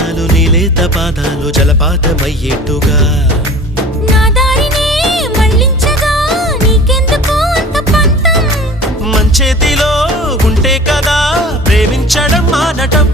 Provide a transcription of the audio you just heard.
గాయాలు నీలేత పాదాలు జలపాతమయ్యేట్టుగా నా దారినే మళ్ళించగా నీకెందుకు అంత పంతం మంచేతిలో ఉంటే కదా ప్రేమించడం మానటం